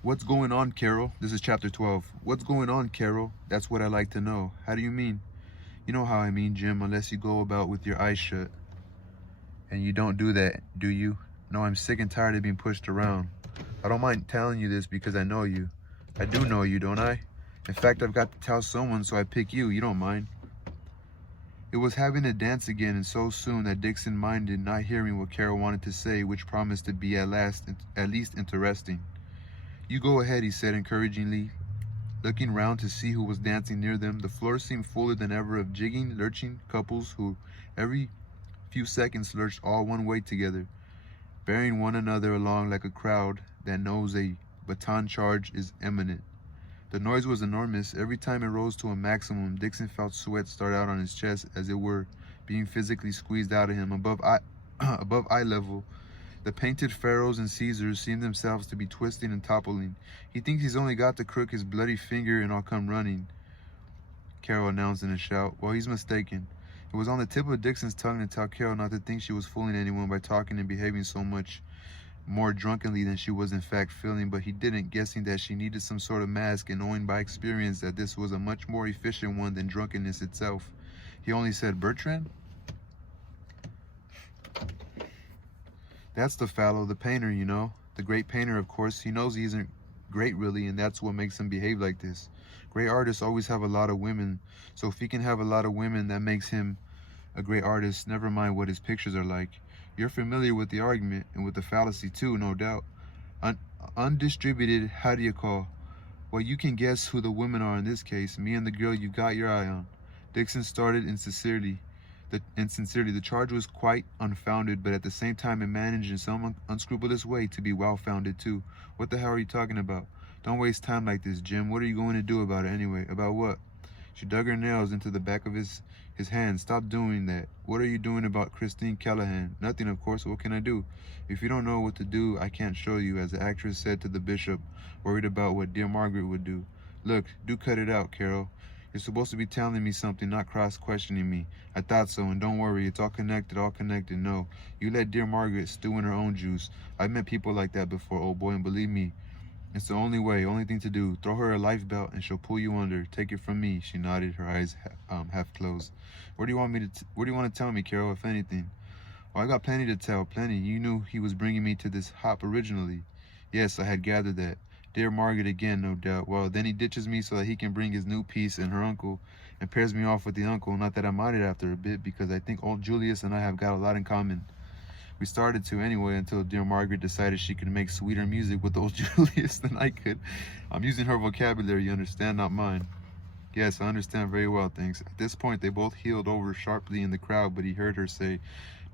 What's going on, Carol? This is chapter 12. What's going on, Carol? That's what I like to know. How do you mean? You know how I mean, Jim, unless you go about with your eyes shut. And you don't do that, do you? No, I'm sick and tired of being pushed around. I don't mind telling you this because I know you. I do know you, don't I? In fact, I've got to tell someone, so I pick you. You don't mind. It was having to dance again, and so soon that Dixon minded not hearing what Carol wanted to say, which promised to be at least interesting. You go ahead, he said encouragingly, looking round to see who was dancing near them. The floor seemed fuller than ever of jigging, lurching couples who every few seconds lurched all one way together, bearing one another along like a crowd that knows a baton charge is imminent. The noise was enormous. Every time it rose to a maximum, Dixon felt sweat start out on his chest as it were being physically squeezed out of him above eye level. The painted pharaohs and Caesars seem themselves to be twisting and toppling. He thinks he's only got to crook his bloody finger and I'll come running, Carol announced in a shout. Well, he's mistaken. It was on the tip of Dixon's tongue to tell Carol not to think she was fooling anyone by talking and behaving so much more drunkenly than she was in fact feeling, but he didn't, guessing that she needed some sort of mask and knowing by experience that this was a much more efficient one than drunkenness itself. He only said, Bertrand? That's the fellow, the painter, you know. The great painter, of course. He knows he isn't great, really, and that's what makes him behave like this. Great artists always have a lot of women, so if he can have a lot of women, that makes him a great artist, never mind what his pictures are like. You're familiar with the argument, and with the fallacy too, no doubt. Undistributed, how do you call? Well, you can guess who the women are in this case, me and the girl you got your eye on. Dixon started insincerely. The charge was quite unfounded, but at the same time it managed in some unscrupulous way to be well-founded too. What the hell are you talking about? Don't waste time like this, Jim. What are you going to do about it anyway? About what? She dug her nails into the back of his hand. Stop doing that. What are you doing about Christine Callahan? Nothing, of course. What can I do? If you don't know what to do, I can't show you, as the actress said to the bishop, worried about what dear Margaret would do. Look, do cut it out, Carol. You're supposed to be telling me something, not cross-questioning me. I thought so, and don't worry, it's all connected, all connected. No, you let dear Margaret stew in her own juice. I've met people like that before, old boy, and believe me, it's the only way, only thing to do. Throw her a life belt and she'll pull you under. Take it from me. She nodded, her eyes half closed. What do you want to tell me, Carol, if anything? Oh, I got plenty to tell, plenty. You knew he was bringing me to this hop originally. Yes, I had gathered that. Dear Margaret again, no doubt. Well, then he ditches me so that he can bring his new piece and her uncle, and pairs me off with the uncle. Not that I minded after a bit, because I think old Julius and I have got a lot in common. We started to anyway, until dear Margaret decided she could make sweeter music with old Julius than I could. I'm using her vocabulary, you understand, not mine. Yes, I understand very well, thanks. At this point, they both heeled over sharply in the crowd, but he heard her say,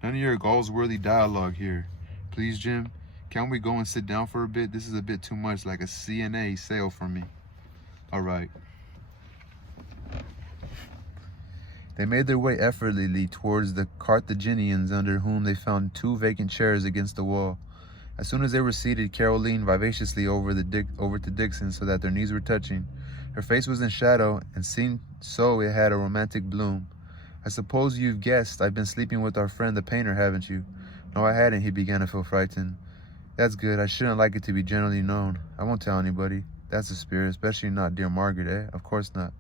None of your Galsworthy dialogue here. Please, Jim, can't we go and sit down for a bit? This is a bit too much like a CNA sale for me. All right. They made their way effortlessly towards the Carthaginians, under whom they found two vacant chairs against the wall. As soon as they were seated, Carol leaned vivaciously over to Dixon so that their knees were touching. Her face was in shadow, and seemed so it had a romantic bloom. I suppose you've guessed I've been sleeping with our friend the painter, haven't you? No, I hadn't, he began to feel frightened. That's good. I shouldn't like it to be generally known. I won't tell anybody. That's the spirit, especially not dear Margaret, eh? Of course not.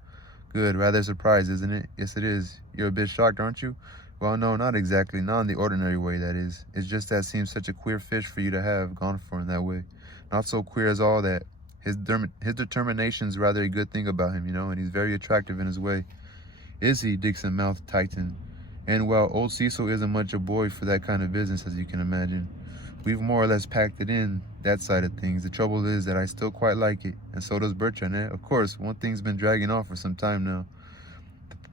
Good. Rather surprised, isn't it? Yes, it is. You're a bit shocked, aren't you? Well, no, not exactly. Not in the ordinary way, that is. It's just that seems such a queer fish for you to have gone for in that way. Not so queer as all that. His determination's rather a good thing about him, you know, and he's very attractive in his way. Is he? Dixon's mouth tightened. And, well, old Cecil isn't much a boy for that kind of business, as you can imagine. We've more or less packed it in, that side of things. The trouble is that I still quite like it, and so does Bertrand, eh? Of course, one thing's been dragging on for some time now.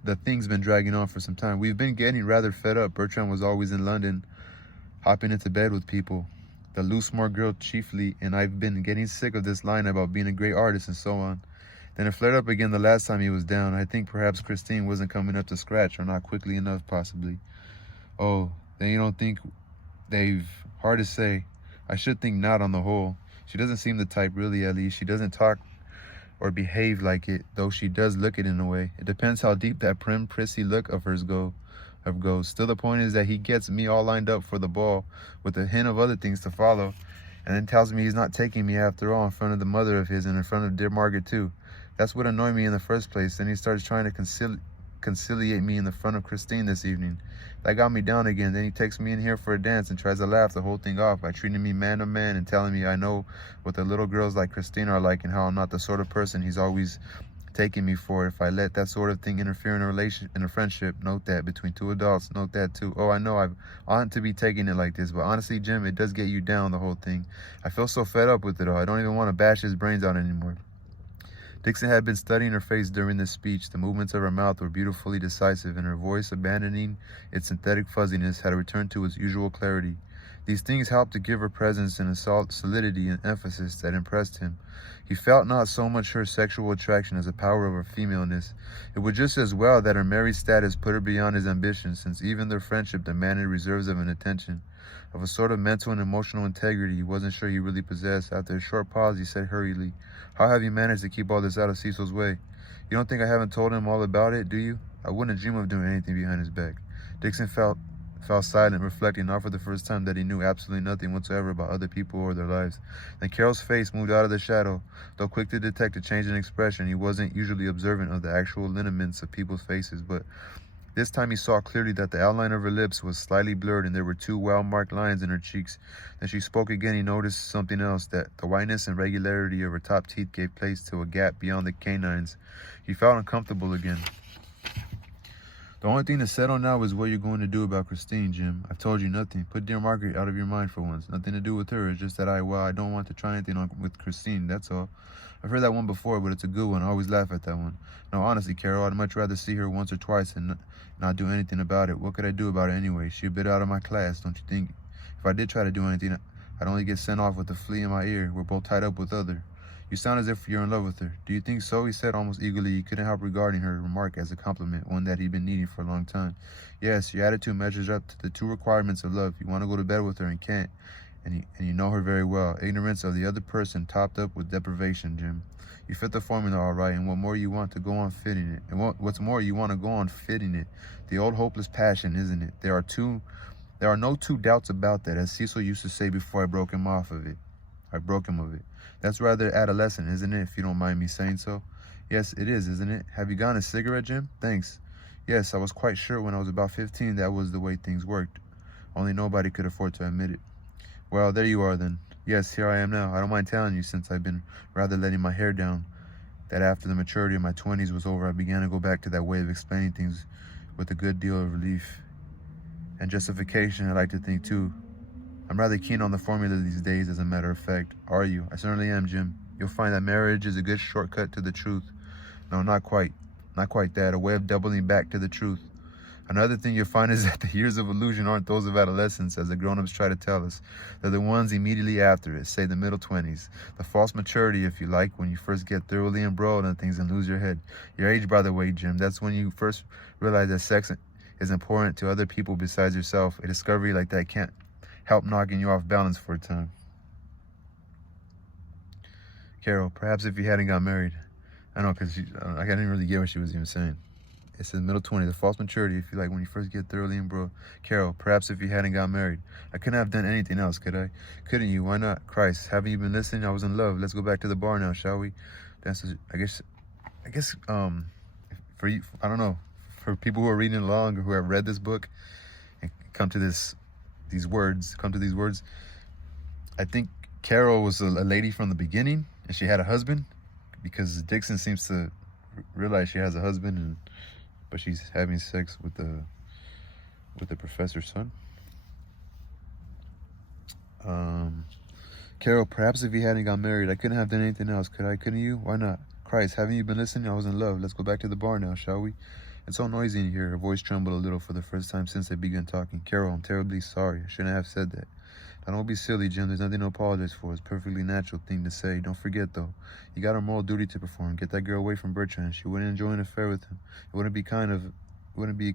The thing's been dragging on for some time. We've been getting rather fed up. Bertrand was always in London, hopping into bed with people. The Loosemore girl chiefly, and I've been getting sick of this line about being a great artist and so on. Then it flared up again the last time he was down. I think perhaps Christine wasn't coming up to scratch, or not quickly enough, possibly. Oh, then you don't think they've... Hard to say. I should think not on the whole. She doesn't seem the type, really, at least. She doesn't talk or behave like it, though she does look it in a way. It depends how deep that prim, prissy look of hers goes. Still, the point is that he gets me all lined up for the ball, with a hint of other things to follow. And then tells me he's not taking me after all in front of the mother of his and in front of dear Margaret too. That's what annoyed me in the first place. Then he starts trying to conciliate me in the front of Christine this evening. That got me down again. Then he takes me in here for a dance and tries to laugh the whole thing off by treating me man to man and telling me I know what the little girls like Christine are like and how I'm not the sort of person he's always taking me for if I let that sort of thing interfere in a friendship. Note that between two adults. Note that too. Oh, I know I oughtn't to be taking it like this, but honestly, Jim, it does get you down, the whole thing. I feel so fed up with it all. I don't even want to bash his brains out anymore. Dixon had been studying her face during this speech. The movements of her mouth were beautifully decisive, and her voice, abandoning its synthetic fuzziness, had returned to its usual clarity. These things helped to give her presence and a solidity and emphasis that impressed him. He felt not so much her sexual attraction as the power of her femaleness. It was just as well that her married status put her beyond his ambition, since even their friendship demanded reserves of an attention, of a sort of mental and emotional integrity he wasn't sure he really possessed. After a short pause, he said hurriedly, "How have you managed to keep all this out of Cecil's way? You don't think I haven't told him all about it, do you? I wouldn't dream of doing anything behind his back." Dixon fell silent, reflecting not for the first time that he knew absolutely nothing whatsoever about other people or their lives. Then Carol's face moved out of the shadow. Though quick to detect a change in expression, he wasn't usually observant of the actual lineaments of people's faces, but this time he saw clearly that the outline of her lips was slightly blurred and there were two well-marked lines in her cheeks. Then she spoke again. He noticed something else, that the whiteness and regularity of her top teeth gave place to a gap beyond the canines. He felt uncomfortable again. "The only thing to settle now is what you're going to do about Christine, Jim. I've told you nothing. Put dear Margaret out of your mind for once. Nothing to do with her. It's just that I don't want to try anything with Christine, that's all. I've heard that one before, but it's a good one. I always laugh at that one. No, honestly, Carol, I'd much rather see her once or twice and not do anything about it. What could I do about it anyway? She's a bit out of my class, don't you think? If I did try to do anything, I'd only get sent off with a flea in my ear. We're both tied up with other. You sound as if you're in love with her. Do you think so?" he said almost eagerly. He couldn't help regarding her remark as a compliment, one that he'd been needing for a long time. "Yes, your attitude measures up to the two requirements of love. You want to go to bed with her and can't, and you know her very well. Ignorance of the other person topped up with deprivation, Jim. You fit the formula all right, and what more you want to go on fitting it. And what's more, you want to go on fitting it. The old hopeless passion, isn't it? There are no two doubts about that, as Cecil used to say before I broke him of it. That's rather adolescent, isn't it, if you don't mind me saying so?" "Yes, it is, isn't it? Have you gotten a cigarette, Jim? Thanks. Yes, I was quite sure when I was about 15 that was the way things worked. Only nobody could afford to admit it." "Well, there you are then. Yes, here I am now. I don't mind telling you, since I've been rather letting my hair down, that after the maturity of my 20s was over, I began to go back to that way of explaining things with a good deal of relief. And justification, I like to think, too. I'm rather keen on the formula these days, as a matter of fact." "Are you?" "I certainly am, Jim. You'll find that marriage is a good shortcut to the truth." "No, not quite. Not quite that. A way of doubling back to the truth. Another thing you'll find is that the years of illusion aren't those of adolescence, as the grown-ups try to tell us. They're the ones immediately after it, say the middle 20s. The false maturity, if you like, when you first get thoroughly embroiled in things and lose your head. Your age, by the way, Jim. That's when you first realize that sex is important to other people besides yourself. A discovery like that can't help knocking you off balance for a time." "Carol, perhaps if you hadn't got married." I know, because I didn't really get what she was even saying. It says middle 20s, the false maturity, if you like, when you first get thoroughly embroiled. "Carol, perhaps if you hadn't got married." "I couldn't have done anything else, could I?" "Couldn't you? Why not? Christ, haven't you been listening? I was in love. Let's go back to the bar now, shall we?" I guess, for you, I don't know, for people who are reading along or who have read this book and come to these words, I think Carol was a lady from the beginning, and she had a husband, because Dixon seems to realize she has a husband, but she's having sex with the professor's son. "Carol, perhaps if you hadn't got married, I couldn't have done anything else, could I? Couldn't you? Why not? Christ, haven't you been listening? I was in love. Let's go back to the bar now, shall we?" It's so noisy in here. Her voice trembled a little for the first time since they began talking. "Carol, I'm terribly sorry. I shouldn't have said that." "Now, don't be silly, Jim. There's nothing to apologize for. It's a perfectly natural thing to say. Don't forget, though, you got a moral duty to perform. Get that girl away from Bertrand. She wouldn't enjoy an affair with him. It wouldn't be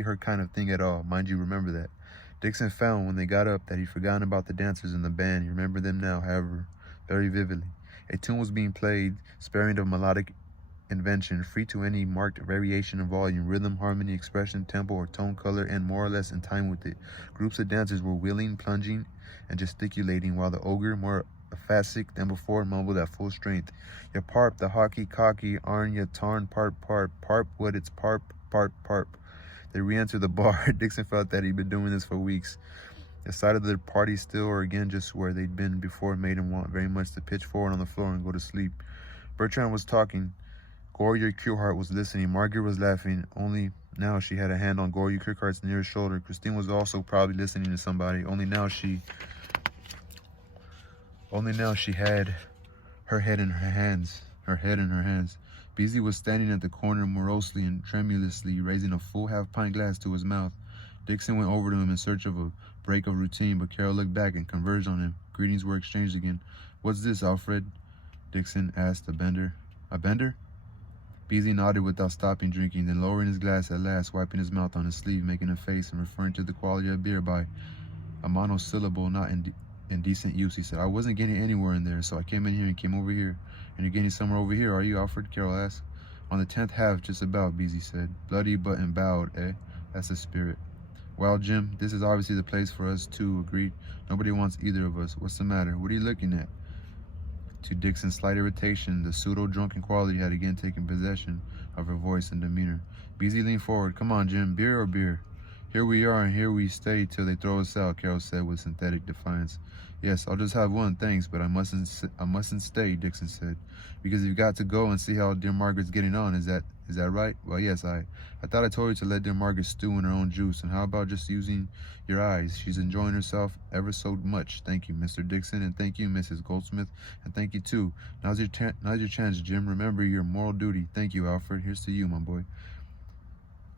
her kind of thing at all. Mind you, remember that." Dixon found, when they got up, that he'd forgotten about the dancers in the band. He remembered them now, however, very vividly. A tune was being played, sparing of melodic invention, free to any marked variation in volume, rhythm, harmony, expression, tempo, or tone color, and more or less in time with it. Groups of dancers were wheeling, plunging, and gesticulating, while the ogre, more aphatic than before, mumbled at full strength, "Ya parp, the hockey cocky, arn ya tarn parp parp, parp what it's parp, parp parp." They re-entered the bar. Dixon felt that he'd been doing this for weeks. The sight of the party still, or again just where they'd been before, made him want very much to pitch forward on the floor and go to sleep. Bertrand was talking. Goyer Curehart was listening. Margaret was laughing. Only now she had a hand on Goyer Curehart's nearest shoulder. Christine was also probably listening to somebody. Only now she had her head in her hands. Beasley was standing at the corner morosely and tremulously, raising a full half-pint glass to his mouth. Dixon went over to him in search of a break of routine, but Carol looked back and converged on him. Greetings were exchanged again. "What's this, Alfred?" Dixon asked. "A bender?" "A bender?" Beasley nodded without stopping drinking, then lowering his glass at last, wiping his mouth on his sleeve, making a face, and referring to the quality of beer by a monosyllable not in decent use. He said, "I wasn't getting anywhere in there, so I came in here and came over here." "And you're getting somewhere over here, are you, Alfred?" Carol asked. "On the 10th half, just about," Beasley said. "Bloody but embowed, eh? That's the spirit." "Well, Jim, this is obviously the place for us, too," agreed. "Nobody wants either of us. What's the matter? What are you looking at?" To Dixon's slight irritation, the pseudo-drunken quality had again taken possession of her voice and demeanor. Beasley leaned forward. "Come on, Jim, beer or beer?" "Here we are, and here we stay till they throw us out," Carol said with synthetic defiance. "Yes, I'll just have one, thanks, but I mustn't stay," Dixon said. "Because you've got to go and see how dear Margaret's getting on, is that right?" "Well, yes, I thought I told you to let dear Margaret stew in her own juice, and how about just using your eyes? She's enjoying herself ever so much. Thank you, Mr. Dixon, and thank you, Mrs. Goldsmith, and thank you, too. Now's your chance, Jim. Remember your moral duty. Thank you, Alfred. Here's to you, my boy."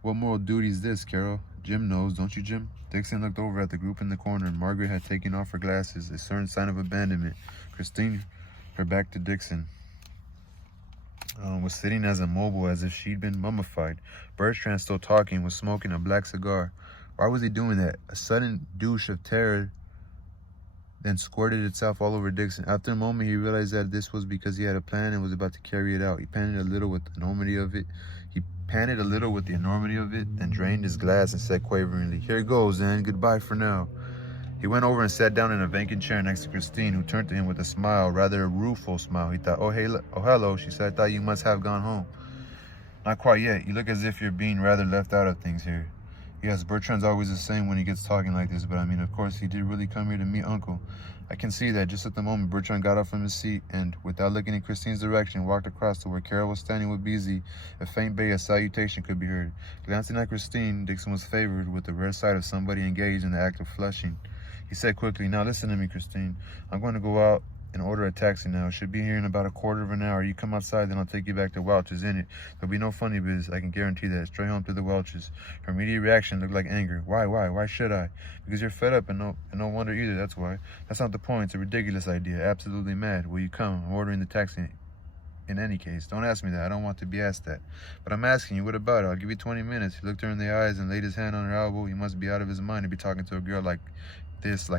"What moral duty is this, Carol?" "Jim knows, don't you, Jim?" Dixon looked over at the group in the corner. Margaret had taken off her glasses, a certain sign of abandonment. Christine, her back to Dixon, was sitting as immobile as if she'd been mummified. Bertrand, still talking, was smoking a black cigar. Why was he doing that? A sudden douche of terror then squirted itself all over Dixon. After a moment, he realized that this was because he had a plan and was about to carry it out. He panted a little with the enormity of it, then drained his glass and said quaveringly, "Here goes, then. Goodbye for now." He went over and sat down in a vacant chair next to Christine, who turned to him with a smile, rather a rueful smile. He thought, "Oh, hello," she said. "I thought you must have gone home." "Not quite yet. You look as if you're being rather left out of things here." "Yes, Bertrand's always the same when he gets talking like this, but I mean, of course, he did really come here to meet Uncle." "I can see that." Just at the moment, Bertrand got up from his seat and, without looking in Christine's direction, walked across to where Carol was standing with Beasley. A faint bay of salutation could be heard. Glancing at Christine, Dixon was favored with the rare sight of somebody engaged in the act of flushing. He said quickly, "Now listen to me, Christine. I'm going to go out and order a taxi now. It should be here in about a quarter of an hour. You come outside, then I'll take you back to Welch's. In it, there'll be no funny business, I can guarantee that. Straight home to the Welch's." Her immediate reaction looked like anger. Why should I?" "Because you're fed up, and no wonder either, that's why." "That's not the point. It's a ridiculous idea. Absolutely mad. Will you come? I'm ordering the taxi in any case." "Don't ask me that. I don't want to be asked that." "But I'm asking you. What about it? I'll give you 20 minutes. He looked her in the eyes and laid his hand on her elbow. He must be out of his mind to be talking to a girl like this.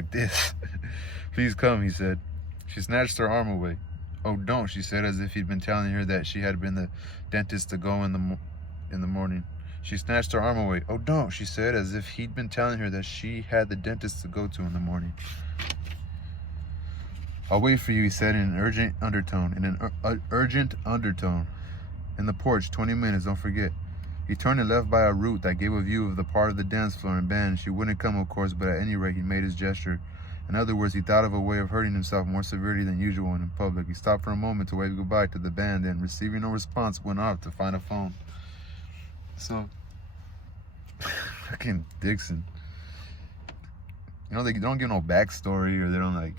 "Please come," he said. She snatched her arm away. "Oh, don't," she said, as if he'd been telling her that she had been the dentist to go in the morning. She snatched her arm away. "Oh, don't," she said, as if he'd been telling her that she had the dentist to go to in the morning. "I'll wait for you," he said in an urgent undertone. "In the porch, 20 minutes, don't forget." He turned and left by a route that gave a view of the part of the dance floor and band. She wouldn't come, of course, but at any rate, he made his gesture. In other words, he thought of a way of hurting himself more severely than usual in public. He stopped for a moment to wave goodbye to the band, and, receiving no response, went off to find a phone. So, fucking Dixon. You know, they don't give no backstory, or they don't, like...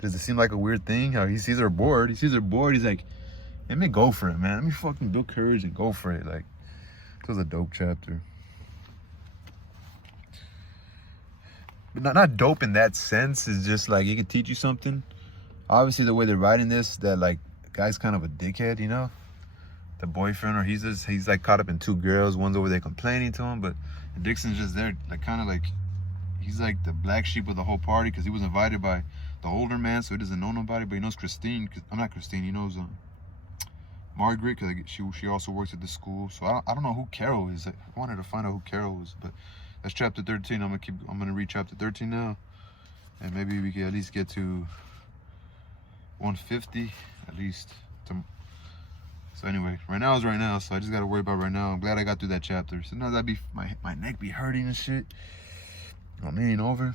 Does it seem like a weird thing? How he sees her bored. He's like, let me go for it, man. Let me fucking build courage and go for it. Like, it was a dope chapter. But not dope in that sense. It's just like, it could teach you something. Obviously, the way they're writing this, that, like, the guy's kind of a dickhead, you know? The boyfriend, or he's like caught up in two girls. One's over there complaining to him, but Dixon's just there, like, kind of like, he's like the black sheep of the whole party, because he was invited by the older man, so he doesn't know nobody, but he knows Christine. I'm not Christine, he knows Margaret, because she also works at the school. So I don't know who Carol is. I wanted to find out who Carol was, but That's chapter 13. I'm gonna read chapter 13 now, and maybe we can at least get to 150 at least. So anyway, right now is right now, so I just gotta worry about right now. I'm glad I got through that chapter. Sometimes I'd be my neck be hurting and shit. Oh, man, ain't over.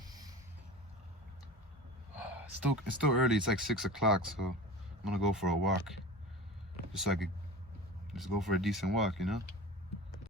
It's still early. It's like 6 o'clock, so I'm gonna go for a walk, just so I could just go for a decent walk, you know.